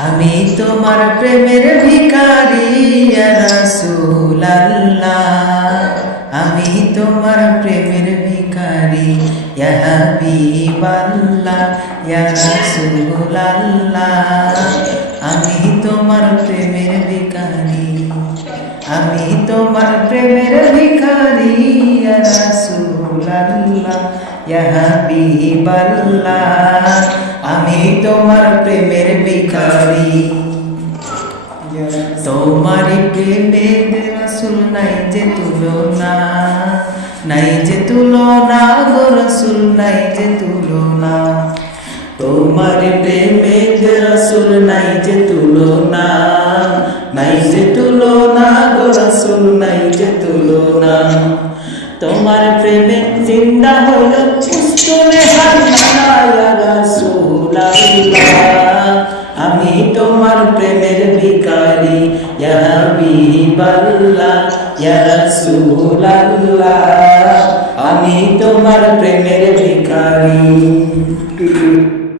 আমি তোমার প্রেমের ভিখারি ইয়া রাসূলুল্লাহ, আমি তোমার প্রেমের ভিখারি ইয়া হাবিবাল্লাহ, ইয়া রাসূলুল্লাহ, আমি তোমার প্রেমের ভিখারি, আমি তোমার প্রেমের ভিখারি ইয়া রাসূলুল্লাহ, ইয়া হাবিবাল্লাহ, আমি তোমার প্রেমের ভিখারি। তোমার প্রেমে রাসূল নাই যে তুলনা, নাই যে তুলনা গো রাসূল, নাই যে তুলনা। তোমার প্রেমে রাসূল নাই যে তুলনা, নাই যে তুলনা গো রাসূল, নাই যে তুলনা। তোমার প্রেমে জিন্দা হলো উস্তুনে হান্নানা ইয়া রাসূলুল্লাহ, আমি তোমার প্রেমের ভিখারি ইয়া হাবিবাল্লাহ, ইয়া রাসূলুল্লাহ, আমি তোমার প্রেমের ভিখারি।